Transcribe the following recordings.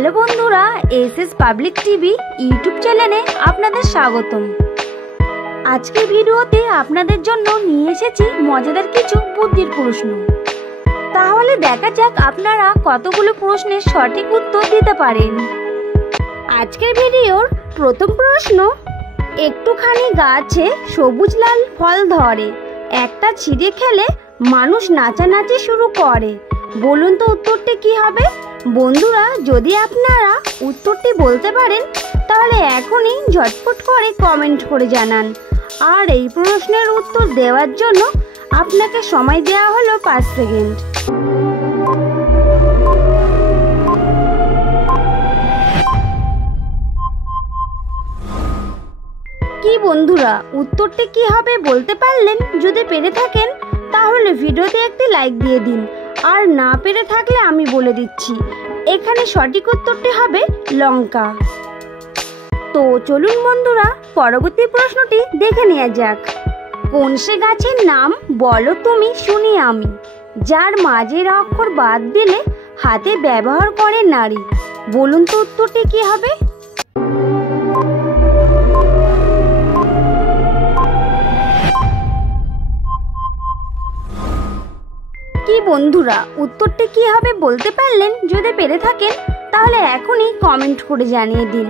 Hello বন্ধুরা, SS public TV YouTube চ্যানেলে আপনাদের স্বাগতম। আজকের ভিডিওতে আপনাদের জন্য নিয়ে এসেছি মজাদার কিছু বুদ্ধির প্রশ্ন। তাহলে দেখা যাক আপনারা কতগুলো প্রশ্নের সঠিক উত্তর দিতে পারেন। আজকের ভিডিওর প্রথম প্রশ্ন, একটুখানি গাছে সবুজ লাল ফল ধরে, একটা ছিঁড়ে খেলে মানুষ নাচানাচি শুরু করে, বলুন তো উত্তরটি কি হবে? বন্ধুরা, যদি আপনারা উত্তরটি বলতে পারেন তাহলে এখনই ঝটপট করে কমেন্ট করে জানান। আর এই প্রশ্নের উত্তর দেওয়ার জন্য আপনাকে সময় দেওয়া হলো 5 সেকেন্ড। কি বন্ধুরা, উত্তরটি কি হবে বলতে পারলেন? যদি পেরে থাকেন তাহলে ভিডিওতে একটি লাইক দিয়ে দিন, আর না পেরে থাকলে আমি বলে দিচ্ছি, এখানে সঠিক উত্তরটি হবে লঙ্কা। তো চলুন বন্ধুরা, পরবর্তী প্রশ্নটি দেখে নেওয়া যাক। কোন সে গাছের নাম বলো তুমি শুনি আমি, যার মাঝের অক্ষর বাদ দিলে হাতে ব্যবহার করে নারী, বলুন তো উত্তরটি কি হবে? কি বন্ধুরা, উত্তরটি কি হবে বলতে পারলেন? যদি পেরে থাকেন তাহলে এখনই কমেন্ট করে জানিয়ে দিন,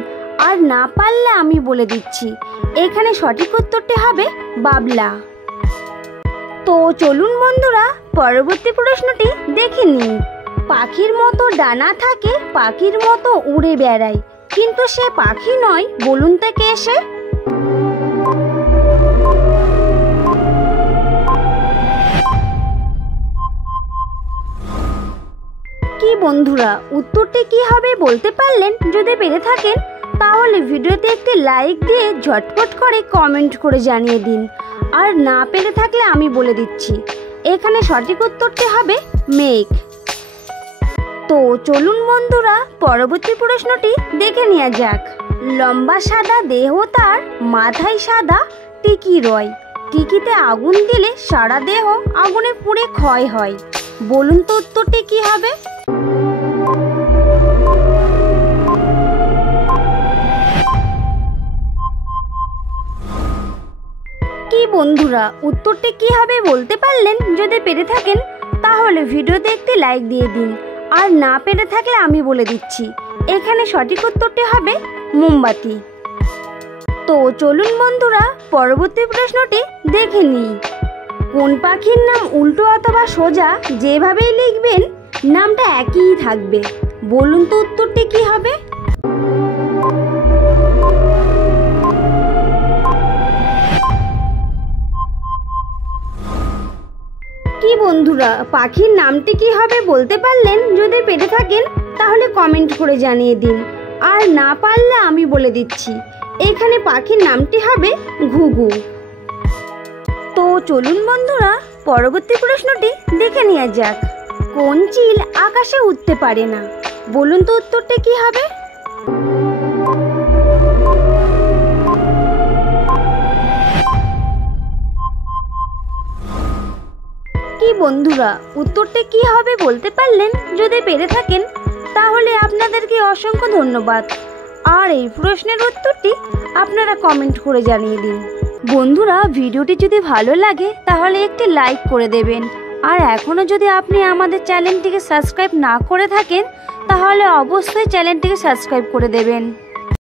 আর না পারলে আমি বলে দিচ্ছি, এখানে সঠিক উত্তরটি হবে বাবলা। তো চলুন বন্ধুরা, পরবর্তী প্রশ্নটি দেখে নিই। পাখির মতো ডানা থাকে, পাখির মতো উড়ে বেড়ায়, কিন্তু সে পাখি নয়, বলুন তো কে সে? কি বন্ধুরা, উত্তরটি কি হবে বলতে পারলেন? যদি পেরে থাকেন তাহলে ভিডিওতে একটি লাইক দিয়ে ঝটপট করে কমেন্ট করে জানিয়ে দিন, আর না পেরে থাকলে আমি বলে দিচ্ছি, এখানে সঠিক উত্তরটি হবে মেঘ। তো চলুন বন্ধুরা, পরবর্তী প্রশ্নটি দেখে নেওয়া যাক। লম্বা সাদা দেহ তার, মাথায় সাদা টিকি রয়, টিকিতে আগুন দিলে সারা দেহ আগুনে পুড়ে ক্ষয় হয়, বলুন তো উত্তরটি কি হবে? কি বন্ধুরা, উত্তরটি কি হবে বলতে পারলেন? যদি পেরে থাকেন তাহলে ভিডিওতে একটি লাইক দিয়ে দিন, আর না পেরে থাকলে আমি বলে দিচ্ছি, এখানে সঠিক উত্তরটি হবে মোমবাতি। তো চলুন বন্ধুরা, পরবর্তী প্রশ্নটি দেখে নিই। কোন পাখির নাম উল্টো অথবা সোজা যেভাবেই লিখবেন নামটা একই থাকবে, বলুন তো উত্তরটি কি হবে? কি বন্ধুরা, পাখির নামটি কি হবে বলতে পারলেন? যদি পেরে থাকেন তাহলে কমেন্ট করে জানিয়ে দিন, আর না পারলে আমি বলে দিচ্ছি, এখানে পাখির নামটি হবে ঘুঘু। তো চলুন বন্ধুরা, পরবর্তী প্রশ্নটি দেখে নেওয়া যাক। কোন চিল আকাশে উঠতে পারে না, বলুন তো উত্তরটি কি হবে? কি বন্ধুরা, উত্তরটি কি হবে বলতে পারলেন? যদি পেরে থাকেন তাহলে আপনাদেরকে অসংখ্য ধন্যবাদ, আর এই প্রশ্নের উত্তরটি আপনারা কমেন্ট করে জানিয়ে দিন। বন্ধুরা, ভিডিওটি যদি ভালো লাগে তাহলে একটি লাইক করে দেবেন, আর এখনও যদি আপনি আমাদের চ্যানেলটিকে সাবস্ক্রাইব না করে থাকেন তাহলে অবশ্যই চ্যানেলটিকে সাবস্ক্রাইব করে দেবেন।